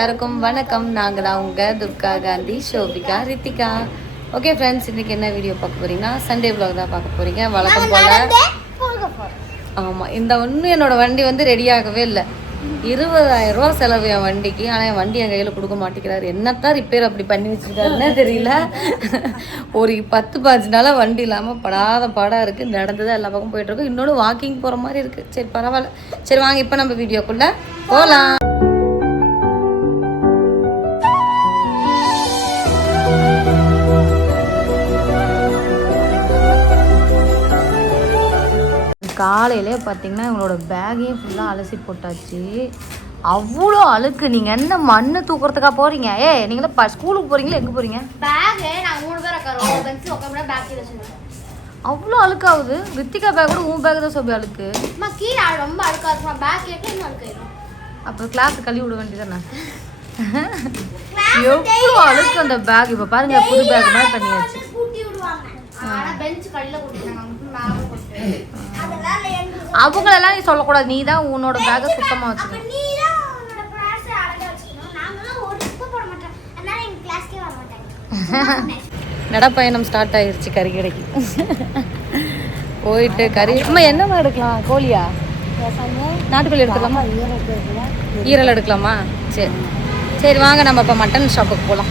எல்லாருக்கும் வணக்கம். நாங்கள் தான் உங்கள் துர்கா காந்தி ஷோபிகா ரித்திகா. ஓகே ஃப்ரெண்ட்ஸ் இன்னைக்கு என்ன வீடியோ பார்க்க போறீங்கன்னா சண்டே vlog தான் பார்க்க போறீங்க. வழக்கம் போல ஆமாம் இந்த ஒன்றும் என்னோட வண்டி வந்து ரெடி ஆகவே இல்லை. இருபதாயிரம் ரூபா செலவு என் வண்டிக்கு. ஆனால் என் வண்டி என் கையில் கொடுக்க மாட்டேங்கிறாரு. என்னத்தான் ரிப்பேர் அப்படி பண்ணி வச்சிருக்காருன்னே தெரியல. ஒரு பத்து பாஞ்சு நாளாக வண்டி இல்லாமல் படாத பாடாக இருக்குது நடந்தது எல்லா பக்கம் போயிட்டு இருக்கு. இன்னொன்று வாக்கிங் போகிற மாதிரி இருக்குது சரி பரவாயில்ல. சரி வாங்க இப்போ நம்ம வீடியோக்குள்ளே போகலாம் காலையிலே பார்த்தீங்கன்னா இவங்களோட பேக்கையும் ஃபுல்லாக அலசி போட்டாச்சு. அவ்வளோ அழுக்கு. நீங்கள் என்ன மண்ணு தூக்குறதுக்கா போகிறீங்க ஏ நீங்களே ப ஸ்கூலுக்கு போகிறீங்களா எங்கே போகிறீங்க பேக் நாங்க மூணு பேர் உட்காரோம் அவ்வளோ அழுக்காகுது. ரித்திகா பேக் கூட உன் பேக் தான் சொல்லி அழுக்கு. கீழே ரொம்ப அழுக்கா இருக்கும்? பேக் இன்னும் அழுக்காயிரும். அப்புறம் கிளாஸ் கழுவி விட வேண்டியதானே எவ்வளோ அழுக்கு அந்த பேக் இப்போ பாருங்க புது பேக் மாதிரி பண்ணியாச்சு. பெஞ்ச் கல்ல கூட்டிட்டாங்க அவங்களெல்லாம் நீ சொல்லக்கூடாது. நீ தான் உன்னோட பேக்கை சுத்தமாக வச்சுக்கணும் நீ தான் உன்னோட கிளாஸ் அழகா வச்சுக்கணும். நாங்களாம் ஒரு குப்பை போட மாட்டோம். அதனால எங்க கிளாஸ்க்கே வர மாட்டாங்க. நடப்பயணம் ஸ்டார்ட் ஆயிருச்சு கறி கடைக்கு போயிட்டு கறி அம்மா என்னம்மா எடுக்கலாம்? கோழியா? நாட்டுக்கோழி எடுத்துக்கலாமா? ஈரல் எடுக்கலாமா. சரி. சரி வாங்க நம்ம இப்போ மட்டன் ஷாப்புக்கு போகலாம்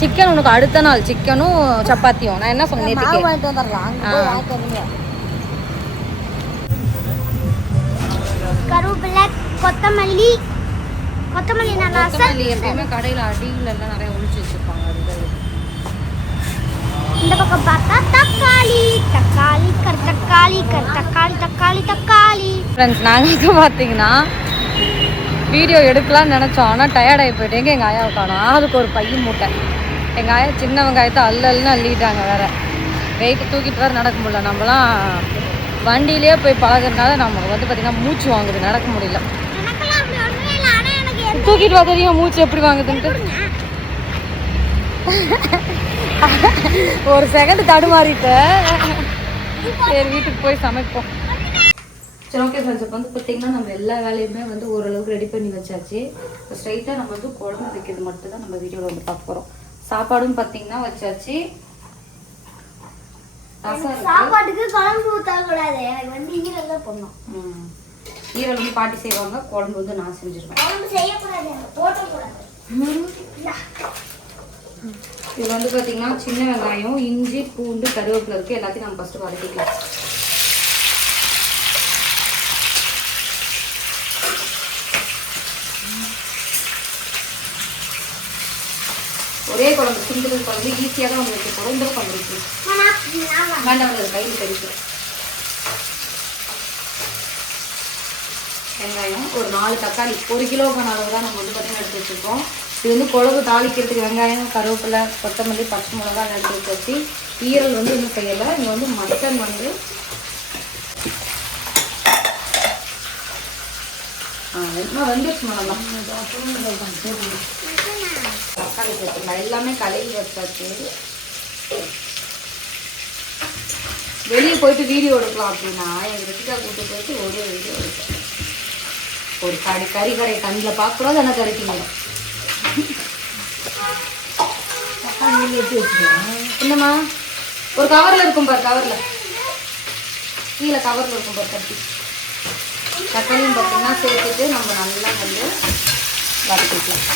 சிக்கன் உனக்கு அடுத்த நாள் சிக்கனும் சப்பாத்தியும். நான் என்ன சொன்னேன். கருவேப்பிலை கொத்தமல்லி. கொத்தமல்லி நல்லா கொத்தமல்லி எப்பயுமே கடையில் அடியில எல்லாம் நிறைய ஒழிச்சு வச்சிருப்பாங்க இந்த பக்கம் பார்த்தா தக்காளி தக்காளி கரு தக்காளி கரு தக்காளி தக்காளி தக்காளி. ஃப்ரெண்ட்ஸ் நாங்கள் பார்த்தீங்கன்னா வீடியோ எடுக்கலாம்னு நினச்சோம். ஆனால் டயர்டாகி போயிட்டேங்க போயிட்டு எங்கே எங்கள் ஆயாவை காணோம் அதுக்கு ஒரு பையன் மூட்டை. எங்கள் ஆயா சின்ன வெங்காயத்தை அல்லல்னு அள்ளிட்டாங்க வேற. வெயிட் தூக்கிட்டு வேறு நடக்க முடியல. நம்மலாம் வண்டியிலே போய் பழகிறதுனால நமக்கு வந்து பார்த்திங்கன்னா மூச்சு வாங்குது. நடக்க முடியல. தூக்கிட்டு வா தெரியும் மூச்சு எப்படி வாங்குதுன்ட்டு. ஒரு செகண்ட் தடுமாறிட்டு சரி வீட்டுக்கு போய் சமைப்போம். சரி ஓகே ஃப்ரெண்ட்ஸ் இப்போ வந்து பார்த்தீங்கன்னா நம்ம எல்லா வேலையுமே வந்து ஓரளவுக்கு ரெடி பண்ணி வச்சாச்சு. இப்போ ஸ்ட்ரைட்டாக நம்ம வந்து குழம்பு வைக்கிறது மட்டும் தான் நம்ம வீடியோவில் வந்து பார்க்க போகிறோம் சாப்பாடும் பார்த்தீங்கன்னா வச்சாச்சு. சாப்பாட்டுக்கு குழம்பு ஊற்றக்கூடாது எனக்கு வந்து ஈரல் தான் போடணும். ம். ஈரல் வந்து பாட்டி செய்வாங்க. குழம்பு வந்து நான் செஞ்சிருவேன். குழம்பு செய்யக்கூடாது. எனக்கு போட்டக்கூடாது. இது வந்து பார்த்தீங்கன்னா சின்ன வெங்காயம் இஞ்சி பூண்டு கருவேப்பிலை இருக்கு. எல்லாத்தையும் நம்ம ஃபர்ஸ்ட் வதக்கிக்கலாம். ஒரே குழம்பு சிங்கிள் குழம்பு ஈஸியாக தான் வைக்க போகிறோம் இந்த இருக்கு வேண்டாம் அது கையில் கழிக்கிறேன் வெங்காயம் ஒரு நாலு தக்காளி ஒரு கிலோக்கான அளவு தான் நம்ம வந்து பார்த்தீங்கன்னா எடுத்து வச்சுருக்கோம். இது வந்து குழம்பு தாளிக்கிறதுக்கு வெங்காயம் கருவேப்பிலை கொத்தமல்லி பச்சை மிளகா எடுத்து வச்சு ஈரல் வந்து இன்னும் செய்யலை. இங்கே வந்து மட்டன் வந்து என்ன வந்துருச்சு மேடம் தக்காளி சேர்த்துக்கலாம் எல்லாமே கழுவி வச்சாச்சு. வெளியே போயிட்டு வீடியோ எடுக்கலாம் அப்படின்னா எங்கள் ரித்திகா கூட்டு போயிட்டு ஒரு வீடியோ எடுக்கலாம் ஒரு கறி கறி கடை கண்ணில் பார்க்கக்கூடாது ஆனால் கறிக்கு மேடம் என்னம்மா? ஒரு கவரில் இருக்கும் பாரு கவரில். கீழே கவரில் இருக்கும் பாரு கட்டி. தக்காளியும் பார்த்தீங்கன்னா சேர்த்துட்டு நம்ம நல்லா வந்து வதக்கிக்கலாம்.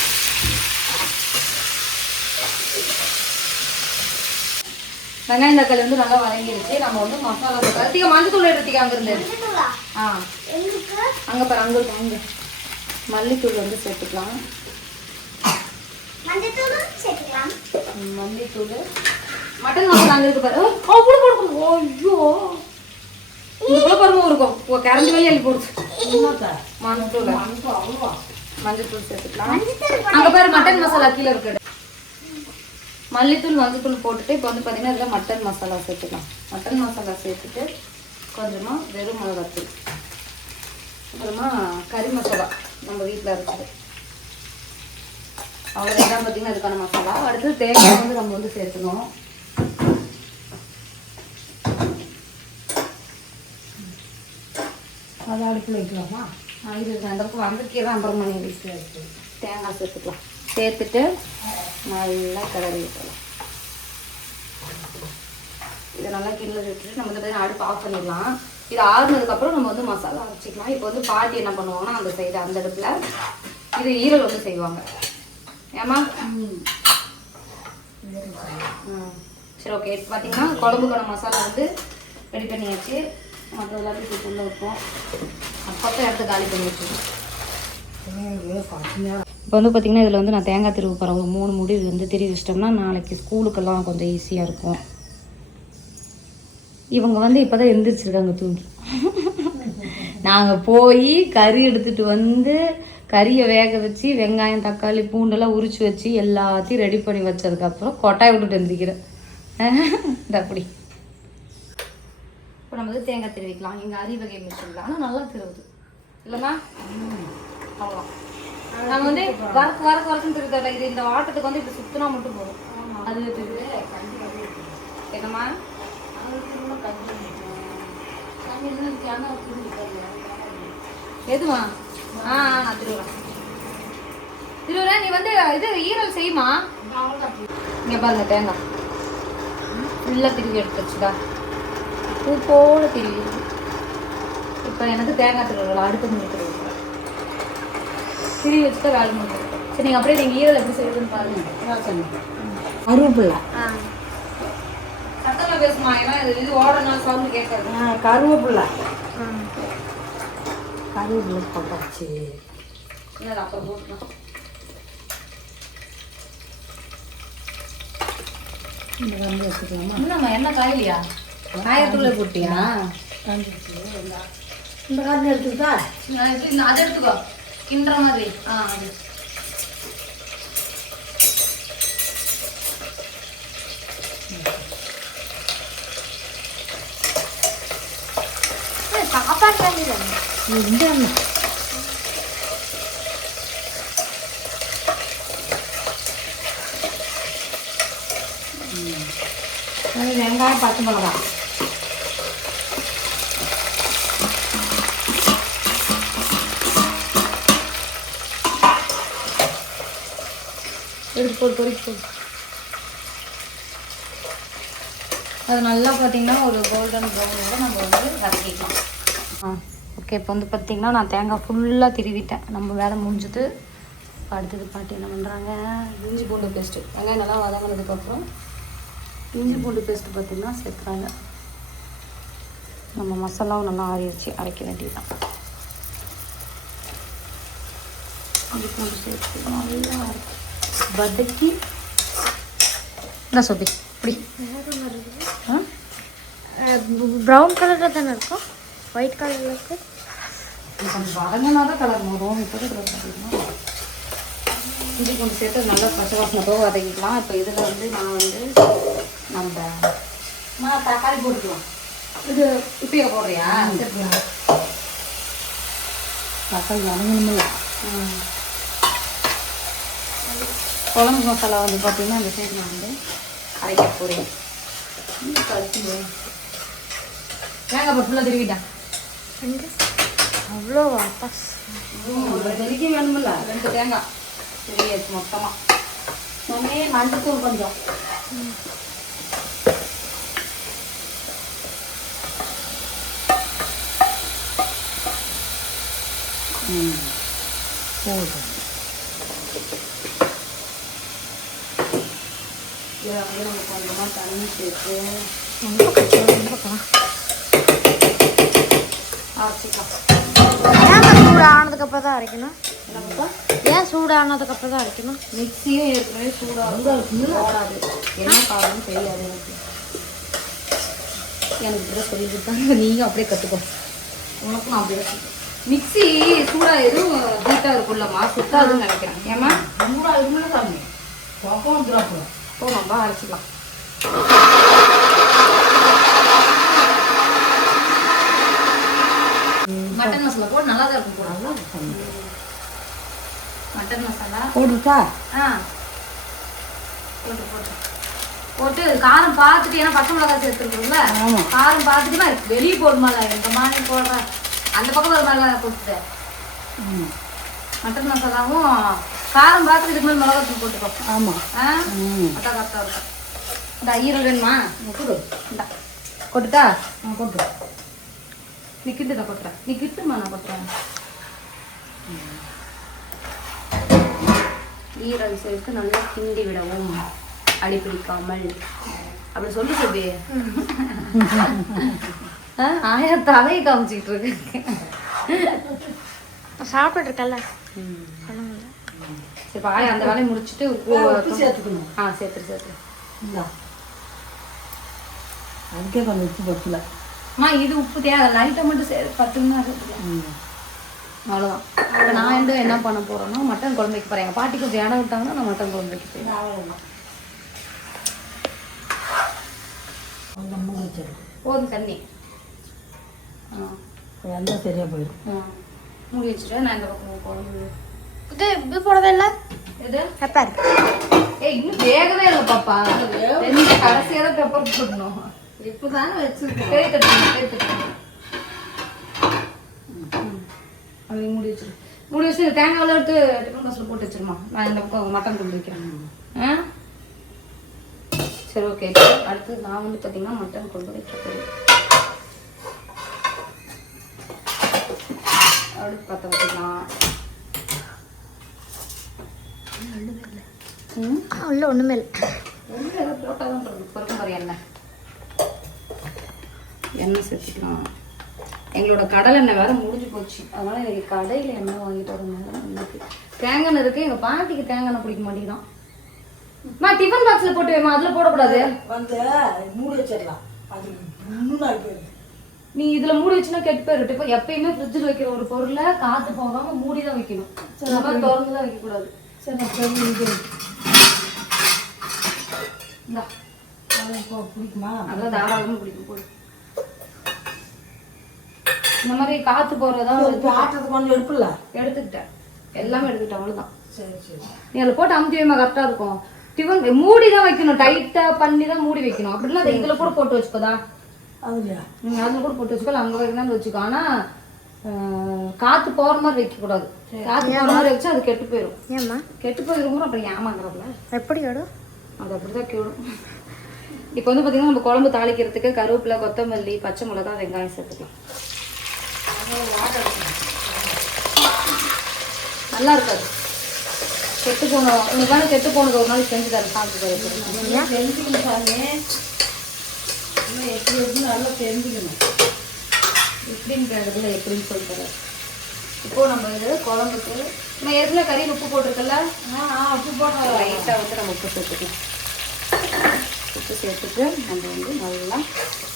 வெங்காயம் தக்காளி வந்து நல்லா வதங்கிடுச்சு நம்ம வந்து மசாலா ரத்திகா மஞ்சள் தூள் எடுத்துக்க அங்கிருந்து ஆ. அங்கே பாரு அங்கே இருக்கும் அங்கே. மல்லித்தூள் வந்து சேர்த்துக்கலாம். மஞ்சத்தூள் மல்லித்தூள். மட்டன் மசாலா அங்கே இருக்கு பாரு. ஓ, போடுக்கும் ஐயோ. இதுக்குள்ள பாருங்க இருக்கும் ஓ கரண்டி வழி அள்ளி போடுச்சு மஞ்சத்தூள். மஞ்சத்தூள் சேர்த்துக்கலாம். அங்கே பாரு மட்டன் மசாலா கீழே இருக்கு. மல்லித்தூள் மஞ்சத்தூள் போட்டுட்டு இப்போ வந்து பார்த்தீங்கன்னா இதில் மட்டன் மசாலா சேர்த்துக்கலாம். மட்டன் மசாலா சேர்த்துட்டு கொஞ்சமாக வெறும் மிளகாத்தூள். அப்புறமா கறி மசாலா நம்ம வீட்டில் இருக்குது. அவ்வளோ இதான் பார்த்தீங்கன்னா இதுக்கான மசாலா. அடுத்து தேங்காய் வந்து நம்ம வந்து சேர்க்கணும். அதை அடுப்பில் வைக்கலாமா? இது அந்த பக்கம் வந்திருக்கே அப்புறம் மணி தேங்காய் சேர்த்துக்கலாம். சேர்த்துட்டு நல்லா கிளறி விட்டுலாம் இதை நல்லா கிண்ணல விட்டுட்டு நம்ம வந்து பார்த்தீங்கன்னா அடுப்பு ஆஃப் பண்ணிடலாம். இது ஆறுனதுக்கப்புறம் நம்ம வந்து மசாலா வச்சுக்கலாம் இப்போ வந்து பாட்டி என்ன பண்ணுவாங்கன்னா அந்த சைடு அந்த இடத்துல இது ஈரல் வந்து செய்வாங்க. ஏமா ம் சரி ஓகே இப்போ பார்த்தீங்கன்னா குழம்புக்கான மசாலா வந்து ரெடி பண்ணியாச்சு. மற்ற எல்லாத்தையும் தூக்கி வைப்போம். அப்பப்போ இடத்த காலி பண்ணி வச்சுருக்கோம் இப்போ வந்து பார்த்திங்கன்னா இதில் வந்து நான் தேங்காய் திருவு போகிறேன் ஒரு மூணு முடி இது வந்து திருவி வச்சிட்டோம்னா நாளைக்கு ஸ்கூலுக்கெல்லாம் கொஞ்சம் ஈஸியாக இருக்கும். இவங்க வந்து இப்போ தான் எந்திரிச்சிருக்காங்க தூங்கி. நாங்கள் போய் கறி எடுத்துகிட்டு வந்து கறியை வேக வச்சு வெங்காயம் தக்காளி பூண்டெல்லாம் உரிச்சு வச்சு எல்லாத்தையும் ரெடி பண்ணி வச்சதுக்கப்புறம் கொட்டாய் விட்டுட்டு எந்திரிக்கிறேன். இந்த அப்படி. இப்போ நம்ம வந்து தேங்காய் திருவிக்கலாம். எங்கள் அரி வகை மிஷினில். ஆனால் நல்லா திருவுது. இல்லைம்மா அவ்வளோ நாங்கள் வந்து வரக்கு வரக்கு வரக்குன்னு திருத்தல இது இந்த வாட்டத்துக்கு வந்து இப்படி சுத்தினா மட்டும் போதும். அது என்னம்மா? எதுமா? ஆ ஆ, நான் திருவுறேன். திருவுறேன். நீ வந்து இது ஈரல் செய்யுமா? இங்க பாருங்க தேங்காய். ஃபுல்லாக திருவி எடுத்து வச்சுடா பூ போல திருவி. இப்போ எனக்கு தேங்காய் திருவிழா அடுப்பு பண்ணி திருவி வச்சுட்டு வேலை முடியும் சரி நீங்கள் அப்படியே நீங்கள் ஈரல் எப்படி செய்யுதுன்னு பாருங்க. கருவேப்பிலை. சத்தமாக பேசுமா ஏன்னா இது ஓடனால சவுண்டு கேட்காது ஆ, கருவேப்பிலை. கருவேப்பிலை போட்டாச்சு. அப்புறம் போட்டுக்கலாம் இந்த வந்து எடுத்துக்கலாமா என்னம்மா என்ன காயிலையா காயத்துள்ள போட்டியா? இந்த கருணை எடுத்துக்கிட்டா? நான் இது- இந்த- அதை எடுத்துக்கோ. கிண்டுற மாதிரி ஆ அது சாப்பாடு தண்ணி தானே எடுத்து போட்டு பொறிச்சு போடு. அது நல்லா பார்த்தீங்கன்னா ஒரு கோல்டன் ப்ரௌனோட நம்ம வந்து வதக்கிக்கலாம். ஆ ஓகே இப்போ வந்து பார்த்தீங்கன்னா நான் தேங்காய் ஃபுல்லாக திருவிட்டேன். நம்ம வேலை முடிஞ்சது இப்போ அடுத்தது பாட்டி என்ன பண்ணுறாங்க இஞ்சி பூண்டு பேஸ்ட்டு வெங்காயம் நல்லா வதங்கினதுக்கப்புறம் இஞ்சி பூண்டு பேஸ்ட்டு பார்த்திங்கன்னா சேர்க்குறாங்க. நம்ம மசாலாவும் நல்லா ஆறி அரைக்க வேண்டியதுதான். இஞ்சி பூண்டு சேர்த்து நல்லா அரைக்கும் வதக்கி. என்ன சொல்லி இப்படி. ப்ரௌன் கலரில் தானே இருக்கும்? ஒயிட் கலரில் இருக்கு? கொஞ்சம் வதங்கினா தான் கலர் வரும் இப்போ தான் கலர் இஞ்சி பூண்டு சேர்த்து நல்லா பச்சை வாசனை போக வதக்கிக்கலாம் இப்போ இதில் வந்து நான் வந்து நம்ம நான் தக்காளி போட்டுக்கலாம். இது இப்பயே போடுறியா? சரி தக்காளி வதங்கணுமில்ல ம். குழம்பு மசாலா வந்து பார்த்தீங்கன்னா இந்த சைடு நான் வந்து அரைக்க போகிறேன் தேங்காய் பட்டு ஃபுல்லாக திருவிட்டேன் அவ்வளோ வாபஸ் தெளிக்க வேணுமில்ல. ரெண்டு தேங்காய். திருவியாச்சு மொத்தமாக சொன்னே மஞ்சத்தூள் கொஞ்சம். போதும். இதில் வந்து நம்ம கொஞ்சமாக தண்ணி சேர்த்து ரொம்ப கஷ்டம் ரொம்ப ஆனதுக்கப்புறம் தான் அரைக்கணும்? என்னப்பா ஏன் சூடு ஆனதுக்கப்புறம் தான் அரைக்கணும்? மிக்ஸியும் ஏற்கனவே சூடாக ஓடாது என்ன காரணம் தெரியாது எனக்கு. எனக்கு இப்படி சொல்லி கொடுத்தாங்க நீயும் அப்படியே கற்றுக்கோ உனக்கும் நான் அப்படியே மிக்ஸி சூடாக எதுவும் ஹீட்டாக இருக்கும்லம்மா. சுத்தாதுன்னு நினைக்கிறேன். ஏமா சூடா இருக்குல்ல சாமி பக்கம் இப்போ நம்ம அரைச்சிக்கலாம். மட்டன் மசாலா போட்டு நல்லா தான் இருக்கும் போடலாம் மட்டன் மசாலா. போட்டுட்டா ஆ. போட்டு போட்டு. போட்டு காரம் பார்த்துட்டு ஏன்னா பச்சை மிளகாய் சேர்த்துருக்குறோம்ல. காரம் பார்த்துட்டு வெளியே போடுமால எங்க மாமி போடுற. அந்த பக்கம் ஒரு மிளகாய் கொடுத்துட்டு ம். மட்டன் மசாலாவும் காரம் பார்த்து இதுக்கு மேலே மிளகா தூள் போட்டுக்கோ. ஆமாம் ஆ? ம். அதான் கரெக்டாக இருக்கும். இந்த ஈரல் வேணுமா? கொடு இந்தா. கொட்டுட்டா ஆ கொடு நீ கிட்டு நான் கொட்டுறேன் நீ கிட்டுமா நான் கொட்டுறேன். ஈரல் சேர்த்து நல்லா கிண்டி விடவும். அடி பிடிக்காமல். அப்படி சொல்லி சொல்லி ஆயா தலையை காமிச்சிக்கிட்டு இருக்கு. சாப்பிட்டு இருக்கல சரி ஆயா அந்த வேலையை முடிச்சுட்டு உப்பு சேர்த்துக்கணும். ஆ சேர்த்துரு சேர்த்துரு. இந்தா. அதுக்கே கொஞ்சம் உப்பு பத்தல. அம்மா இது உப்பு தேவை லைட்டாக மட்டும் சே பத்துன்னா ம். அவ்வளோதான் இப்போ நான் வந்து என்ன பண்ண போகிறேன்னா மட்டன் குழம்பு வைக்க போகிறேன் எங்கள் பாட்டி கொஞ்சம் இடம் விட்டாங்கன்னா நான் மட்டன் குழம்பு வைக்க போகிறேன் அவ்வளோதான் போதும் தண்ணி. ஆ. சரியாக போயிடும் ஆ. மூடி வச்சுட்டு நான் இந்த பக்கம் குழம்பு இது இது போடவே இல்லை எது பெப்பர் ஏய் இன்னும் வேகவே இல்லை பாப்பா ரெண்டு கடைசியாக தான் பெப்பர் போடணும் இப்போ தானே வச்சுருக்கோம் பெரிய தட்டு பெரிய தட்டு அப்படி மூடி வச்சிரு மூடி வச்சு இந்த தேங்காயில் எடுத்து டிஃபன் பாக்ஸில் போட்டு வச்சிருமா நான் இந்த பக்கம் மட்டன் கொண்டு வைக்கிறேன் ஆ சரி ஓகே அடுத்து நான் வந்து பார்த்தீங்கன்னா மட்டன் கொண்டு வைக்க போகிறேன் அடுத்து பற்ற வச்சுக்கலாம் உள்ள ஒன்றுமே இல்லை. போட்டால் பொறுக்கும் பாரு எண்ணெய் எண்ணெய் சேர்த்துக்கலாம். எங்களோட கடலை எண்ணெய் வேற முடிஞ்சு போச்சு. அதனால எனக்கு கடையில் எண்ணெய் வாங்கிட்டு வரணும் தேங்காய் எண்ணெய் இருக்கு. எங்கள் பாட்டிக்கு தேங்காய் எண்ணெய் பிடிக்க மாட்டேங்குதான். அம்மா டிஃபன் பாக்ஸில் போட்டு வைமா அதில் போடக்கூடாது. வந்து மூடி வச்சிடலாம். அது நீ இதில் மூடி வச்சுன்னா கெட்டு இப்போ எப்பயுமே ஃப்ரிட்ஜில் வைக்கிற ஒரு பொருளை காற்று போகாமல் மூடி தான் வைக்கணும் திறந்து தான் வைக்கக்கூடாது. சரி சரி இது இந்தா பிடிக்குமா அதெல்லாம் தாராளமாக பிடிக்கும் போடு இந்த மாதிரி காற்று போகிறதா ஆட்டுறது கொஞ்சம் எடுப்பில்ல எடுத்துக்கிட்டேன் எல்லாமே எடுத்துக்கிட்டேன் அவ்வளோதான் சரி சரி நீ அதில் போட்டு அமுத்தி வைமா கரெக்டாக இருக்கும் டிஃபன் மூடி தான் வைக்கணும் டைட்டாக பண்ணி தான் மூடி வைக்கணும் அப்படின்னா அதை இதில் கூட போட்டு வச்சுக்கோதா அதுலையா நீங்கள் அதில் கூட போட்டு வச்சுக்கோ அங்கே வைக்கணும்னு வச்சுக்கோ ஆனால் காற்று போகிற மாதிரி வைக்கக்கூடாது. காற்று போகிற மாதிரி வச்சா அது கெட்டு போயிடும் ஏம்மா? கெட்டு போயிருக்கும் அப்புறம் ஏமாங்கிறதுல எப்படி விடும் அது அப்படி தான் கேடும் இப்போ வந்து பார்த்தீங்கன்னா நம்ம குழம்பு தாளிக்கிறதுக்கு கருவேப்பிலை கொத்தமல்லி பச்சை மிளகா வெங்காயம் சேர்த்துக்கலாம். நல்லா இருக்காது. கெட்டு போனோம் உங்களுக்கு வேணும் கெட்டு போனது ஒரு நாளைக்கு செஞ்சு தரேன். சாப்பிட்டு தெரிஞ்சுக்கணும் நல்லா தெரிஞ்சுக்கணும் எப்படின்றதுல எப்படின்னு சொல்லி இப்போ நம்ம இது குழம்புக்கு நம்ம ஏற்கனவே கறியில் உப்பு போட்டிருக்கல ஆ உப்பு போட்டு லைட்டாக வந்து நம்ம உப்பு சேர்த்துக்கலாம். உப்பு சேர்த்துட்டு நம்ம வந்து நல்லா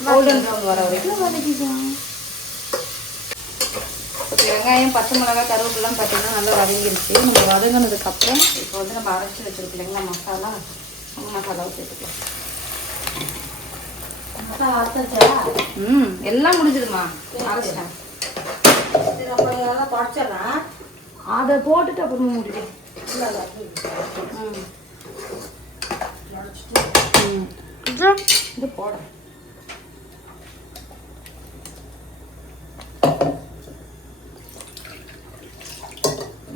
கோல்டன் ப்ரௌன் வர வரைக்கும் வதக்கிக்கலாம். வெங்காயம் பச்சை மிளகாய் கருவேப்பிலாம் பார்த்தீங்கன்னா நல்லா வதங்கிருச்சு. நம்ம வதங்கினதுக்கப்புறம் இப்போ வந்து நம்ம அரைச்சி வச்சிருக்கோம் இல்லைங்களா மசாலா மசாலாவை சேர்த்துக்கலாம். ம் எல்லாம் முடிஞ்சுதுமா அரைச்சிட்டேன். குறைச்சிடலாம் அதை போட்டுட்டு அப்புறமா முடியும் இல்லை இல்லை ம். குறைச்சிட்டு ம். இது? இது போடுறேன்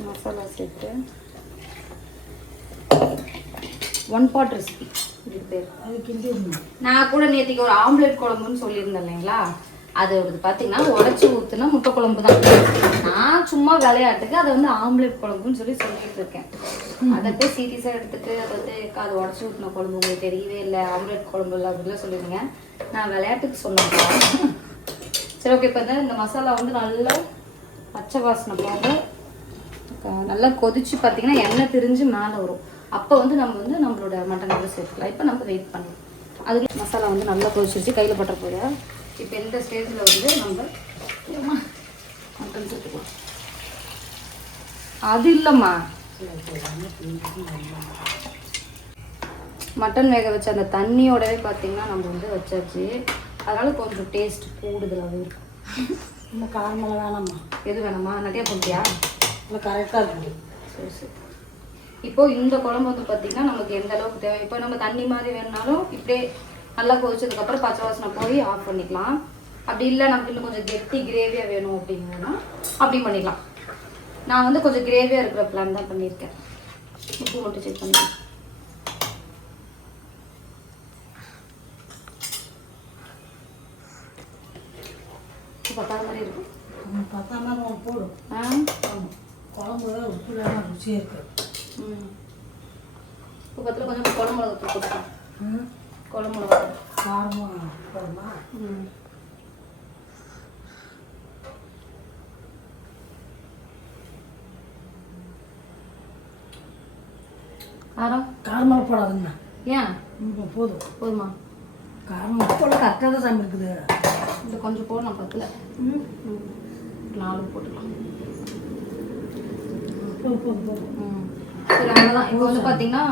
மசாலா சேர்த்து. ஒன் பாட் ரெசிபி நான் கூட நேற்றுக்கு ஒரு ஆம்லெட் குழம்புன்னு சொல்லியிருந்தேன் இல்லைங்களா? அது ஒரு பார்த்தீங்கன்னா உடச்சி ஊற்றுனா முட்டை குழம்பு தான். நான் சும்மா விளையாட்டுக்கு அதை வந்து ஆம்லெட் குழம்புன்னு சொல்லி சொல்லிட்டு இருக்கேன். அதை போய் சீரியஸாக எடுத்துட்டு அதை வந்து "அக்கா, அது உடச்சி ஊற்றின குழம்பு உங்களுக்கு தெரியவே இல்லை ஆம்லெட் குழம்பு இல்லை அப்படிலாம் சொல்லிடுங்க நான் விளையாட்டுக்கு சொன்னேன். சரி ஓகே இப்போ இந்த மசாலா வந்து நல்லா பச்சை வாசனை போக நல்லா கொதிச்சு பார்த்தீங்கன்னா எண்ணெய் திரிஞ்சு மேலே வரும். அப்போ வந்து நம்ம வந்து நம்மளோட மட்டன் கூட சேர்த்துக்கலாம். இப்போ நம்ம வெயிட் பண்ணலாம். அதுக்கு மசாலா வந்து நல்லா கொதிச்சிருச்சு கையில் பட்டுற போது இப்போ இந்த ஸ்டேஜில் வந்து நம்ம மட்டன் சேர்த்துக்கலாம் அது இல்லைம்மா. மட்டன் வேக வச்ச அந்த தண்ணியோடவே பார்த்தீங்கன்னா நம்ம வந்து வச்சாச்சு. அதனால கொஞ்சம் டேஸ்ட் கூடுதலாகவே இருக்கும். இன்னும் காரமெல்லாம் வேணாம்மா எது வேணாமா? நிறைய போட்டியா இல்லை கரெக்டாக இருக்குது சரி சரி. இப்போ இந்த குழம்பு வந்து பார்த்தீங்கன்னா நமக்கு எந்த அளவுக்கு தேவை? இப்போ நம்ம தண்ணி மாதிரி வேணுனாலும் இப்படியே நல்லா கொதிச்சதுக்கப்புறம் பச்சை வாசனை போய் ஆஃப் பண்ணிக்கலாம். அப்படி இல்லை நமக்கு இன்னும் கொஞ்சம் கெட்டி கிரேவியாக வேணும் அப்படிங்கன்னா அப்படி பண்ணிக்கலாம். நான் வந்து கொஞ்சம் கிரேவியாக இருக்கிற பிளான் தான் பண்ணியிருக்கேன். உப்பு மட்டும் செக் பண்ணிக்கிறேன் உப்பு பத்தாத மாதிரி இருக்கும். பத்தாம போடும் ஆ? குழம்பு உப்பு ருசியாக உப்பு பத்தில் கொஞ்சம் குழம்பு மிளகா தூள் கொடுத்தேன் ம். குழம்பு மிளகா. காரமாக போடுமா? ம். காரம்? காரமாக போடாதுங்கண்ணா. ஏன்? போதும். போதுமா? காரமாக போட கரெக்டாக தான் சாமி இருக்குது. இந்த கொஞ்சம் போடலாம் பத்தில். ம். நாலு போட்டுக்கலாம். போதும் போதும் போதும். ம். சரி அவ்வளோதான் இப்போ வந்து பார்த்தீங்கன்னா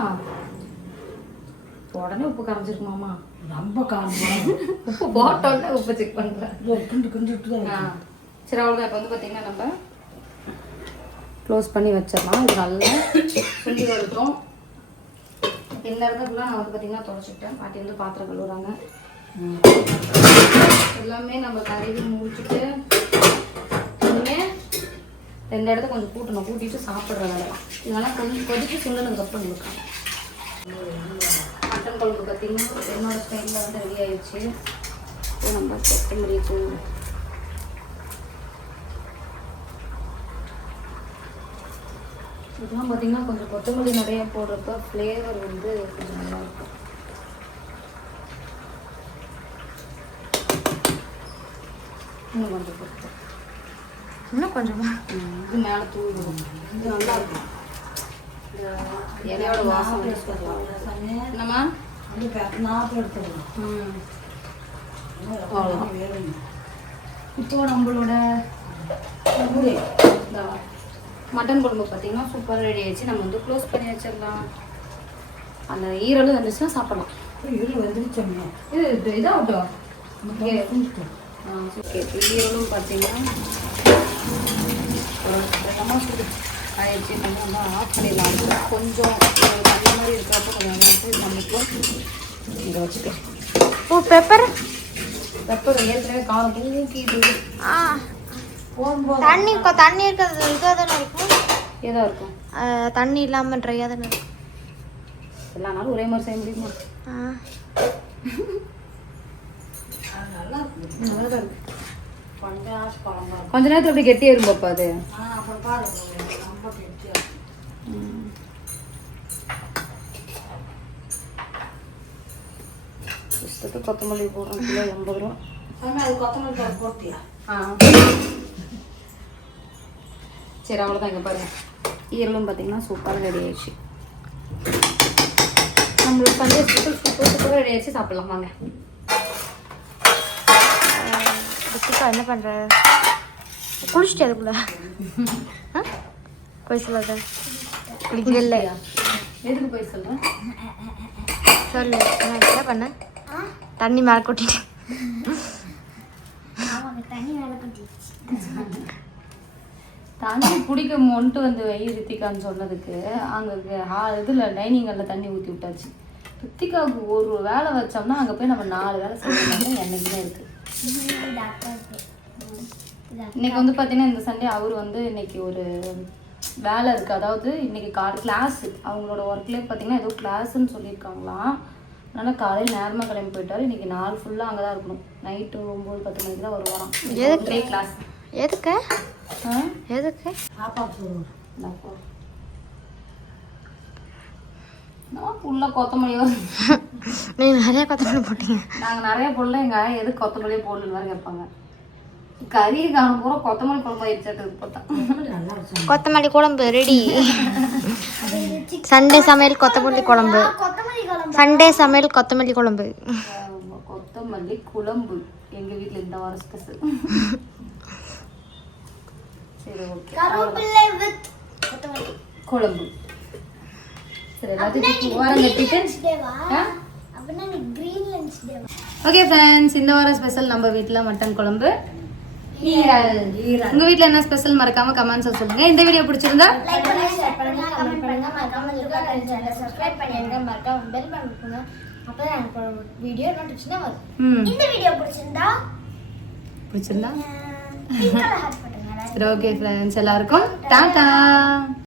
உடனே உப்பு கரைஞ்சிருக்குமாமா ரொம்ப காரம். உப்பு போட்டோடனே உப்பு செக் பண்ணுறேன் கிண்டு கிண்டு. சரி அவ்வளோதான் இப்போ வந்து பார்த்தீங்கன்னா நம்ம க்ளோஸ் பண்ணி வச்சிடலாம். இது நல்லா சுண்டி வரட்டும் இந்த இடத்துல நான் வந்து பார்த்தீங்கன்னா தொடச்சிட்டேன் பாட்டி வந்து பாத்திரம் கழுவுறாங்க. எல்லாமே நம்ம கழுவி முடிச்சுட்டு இனிமே ரெண்டு இடத்த கொஞ்சம் கூட்டணும். கூட்டிட்டு சாப்பிட்ற வேலை இதெல்லாம் கொஞ்சம் கொதிச்சு சுண்டனுக்கு அப்புறம் கொடுக்கலாம் மட்டன் குழம்பு பார்த்தீங்கன்னா என்னோட ஸ்டைலில் வந்து ரெடி ஆயிடுச்சு. நம்ம கொத்தமல்லி தூள் இதெல்லாம் பார்த்தீங்கன்னா கொஞ்சம் கொத்தமல்லி நிறைய போடுறப்ப ஃப்ளேவர் வந்து கொஞ்சம் நல்லா இருக்கும். இன்னும் கொஞ்சம் இன்னும் கொஞ்சமா? இது மேலே தூள் இது நல்லா இருக்கும். இந்த இலையோட வாசம் என்னம்மா? இப்போ நம்மளோட மட்டன் குழம்பு பார்த்தீங்கன்னா சூப்பராக ரெடி ஆயிடுச்சு. நம்ம வந்து க்ளோஸ் பண்ணி வச்சிடலாம். அந்த ஈரலும் இருந்துச்சுன்னா சாப்பிடலாம். இரு வந்துருச்சோமே. இது இது இதாகட்டும் ஓகே ஈரலும் பார்த்தீங்கன்னா ஆயிடுச்சு. நம்ம வந்து ஆஃப் பண்ணிடலாம் கொஞ்சம் தண்ணி மாதிரி இருக்கிறப்போ கொஞ்சம் நம்மளுக்கு இதை வச்சுக்கலாம் ஓ பெப்பர் பெப்பர் ஏற்கனவே காரம் தூக்கிட்டு ஆ. போகும்போது தண்ணி தண்ணி இருக்கிறது இதாக தானே இருக்கும்? ஏதா இருக்கும். தண்ணி இல்லாமல் ட்ரையாக தானே இருக்கும்? எல்லா நாளும் ஒரே மாதிரி செய்ய முடியுமா? ஆ. அது நல்லா இருக்கு இருக்கும். கொஞ்ச நேரத்தில் அப்படி கெட்டியாயிரும் பாப்பா அது. ஆ அப்புறம் பாருங்க. ரொம்ப இஷ்டத்துக்கு கொத்தமல்லி போடுறோம் கிலோ எண்பது ரூபா சாமி அது கொத்தமல்லி தழை போட்டியா ஆ சரி அவ்வளோதான் இங்கே பாருங்க ஈரலும் பார்த்தீங்கன்னா சூப்பராக ரெடி ஆயிடுச்சு நம்மளுக்கு வந்து சூப்பர் சூப்பர் சூப்பராக ரெடி ஆயிடுச்சு சாப்பிடலாம் வாங்க என்ன பண்ணுற குளிச்சுட்டு அதுக்குள்ள ஆ போய் சொல்லாத குளிக்கவே இல்லை. எதுக்கு போய் சொல்கிறேன் சொல்லு. நான் என்ன பண்ண? தண்ணி மேலே கொட்டிட்டு. தண்ணி குடிக்க மொண்டு வந்து வை ரித்திகான்னு சொன்னதுக்கு. அங்கே ஹா இதில் டைனிங் ஹாலில் தண்ணி ஊற்றி விட்டாச்சு. ரித்திகாவுக்கு ஒரு வேலை வச்சோம்னா அங்கே போய் நம்ம நாலு வேலை செய்யணும் என்னைக்குமே இருக்குது இன்னைக்கு வந்து பார்த்தீங்கன்னா இந்த சண்டே அவர் வந்து இன்னைக்கு ஒரு வேலை இருக்குது அதாவது இன்னைக்கு காலை கிளாஸ் அவங்களோட ஒர்க்லேயே பார்த்தீங்கன்னா ஏதோ கிளாஸ்ன்னு சொல்லியிருக்காங்களாம். அதனால் காலையில் நேரமாக கிளம்பி போயிட்டாரு. இன்னைக்கு நாள் ஃபுல்லாக அங்கே தான் இருக்கணும். நைட்டு ஒம்பது பத்து மணிக்கு தான் வருவாராம். எதுக்கு? கிளாஸ் எதுக்கு? ஆ? எதுக்கு? சாப்பாடு போடுவோம் உள்ள கொத்தமல்லி வரும். நீங்கள் நிறைய கொத்தமல்லி போட்டீங்க. நாங்கள் நிறைய போடல. எங்கள் எதுக்கு கொத்தமல்லியே போடலன்னு வேறு கேட்பாங்க. கறி காணும் பூரா கொத்தமல்லி குழம்பு ஆயிடுச்சு கொத்தமல்லி குழம்பு ரெடி சண்டே சமையல் கொத்தமல்லி குழம்பு. கொத்தமல்லி குழம்பு சண்டே சமையல் கொத்தமல்லி குழம்பு. கொத்தமல்லி குழம்பு. எங்க வீட்ல இந்த வாரம் ஸ்பெஷல் சரி ஓகே. கருவேப்பிள்ளை வித் கொத்தமல்லி. குழம்பு. சரி எல்லாத்தையும் ஓரம் கட்டிட்டு ஓகே ஃப்ரெண்ட்ஸ் இந்த வாரம் ஸ்பெஷல் நம்ம வீட்டில் மட்டன் குழம்பு. உங்க வீட்ல என்ன ஸ்பெஷல் மறக்காம கமெண்ட்ஸ் சொல்லுங்க. இந்த வீடியோ பிடிச்சிருந்தா லைக் பண்ணுங்க ஷேர் பண்ணுங்க கமெண்ட் பண்ணுங்க. மறக்காம துர்கா சேனலை சப்ஸ்கிரைப் பண்ணிடுங்க. மறக்காம பெல் பட்டன் கொடுங்க. அப்பதான் எனக்கு வீடியோ நோட்டிஃபிகேஷன் வரும். இந்த வீடியோ பிடிச்சிருந்தா பிடிச்சிருந்தா? சரி ஓகே ஃப்ரெண்ட்ஸ் எல்லாருக்கும் டாடா.